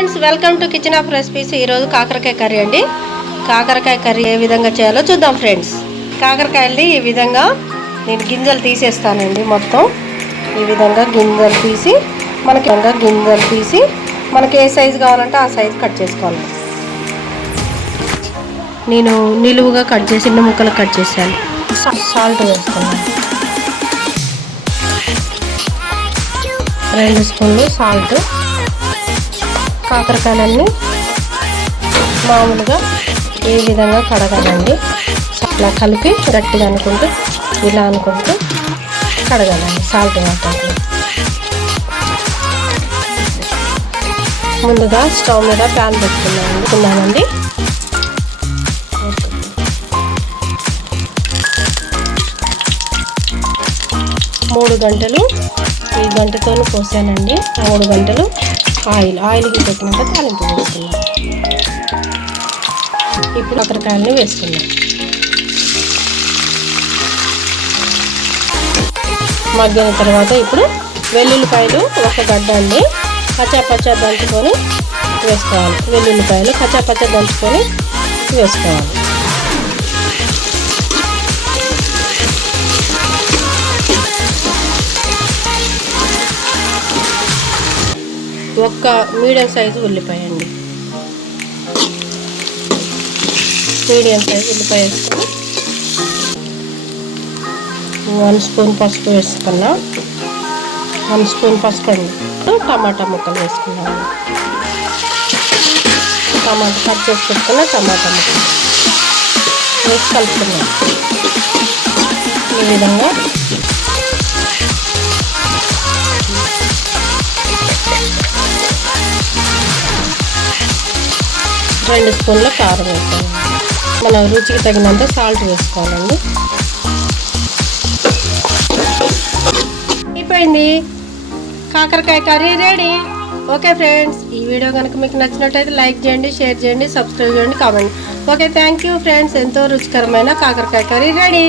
Friends, welcome to kitchen of recipes. ఈరోజు కాకరకాయ curry అండి. కాకరకాయ కర్రీ ఏ విధంగా చేయాలో చూద్దాం ఫ్రెండ్స్. కాకరకాయల్ని ఈ విధంగా నేను గింజలు తీసేస్తానండి. మొత్తం ఈ విధంగా గింజలు తీసి మనకి ఏ సైజు కావాలంటే ఆ సైజు కట్ చేసుకోవాలి. నేను నిలువుగా కట్ చేసి చిన్న ముక్కలు కట్ చేశాను. సాల్ట్ వేస్తున్నాను, 2 స్పూన్లు సాల్ట్. కాకరకాయలన్నీ మామూలుగా ఏ విధంగా కడగాలండి. అట్లా కలిపి గట్టిగా ఇలా అనుకుంటూ కడగాలండి సాల్ట్ వాటర్లో. ముందుగా స్టవ్ మీద ప్యాన్ పెట్టుకున్నామండి. 3 గంటలు ఈ గంటతో పోసానండి. 3 గంటలు ఆయిల్కి పెట్టినాక తాలింపు వేసుకున్నాం. ఇప్పుడు కాకరకాయలను వేసుకున్నాం. మగ్గిన తర్వాత ఇప్పుడు వెల్లుల్లిపాయలు 1 గడ్డ అండి కచ్చాపచ్చా దంచుకొని వేసుకోవాలి. వెల్లుల్లిపాయలు కచ్చాపచ్చా దంచుకొని వేసుకోవాలి. ఒక్క మీడియం సైజు ఉల్లిపాయ అండి. మీడియం సైజు ఉల్లిపాయ వేసుకుని 1 స్పూన్ పసుపు వేసుకున్నా. 1 స్పూన్ పసుపు అండి. టమాటా ముక్కలు వేసుకున్నాను. టమాటా కట్ చేసి పెట్టుకున్న టమాటా ముక్కలు వేసి కలుపుకున్నాను. ఈ విధంగా రెండు స్పూన్ల కారం వేసుకోవాలి. మన రుచికి తగినంత సాల్ట్ వేసుకోవాలండి. అయిపోయింది, కాకరకాయ కర్రీ రెడీ. ఓకే ఫ్రెండ్స్, ఈ వీడియో కనుక మీకు నచ్చినట్టయితే లైక్ చేయండి, షేర్ చేయండి, సబ్స్క్రైబ్ చేయండి, comment. Okay, thank you friends. ఎంతో రుచికరమైన కాకరకాయ కర్రీ రెడీ.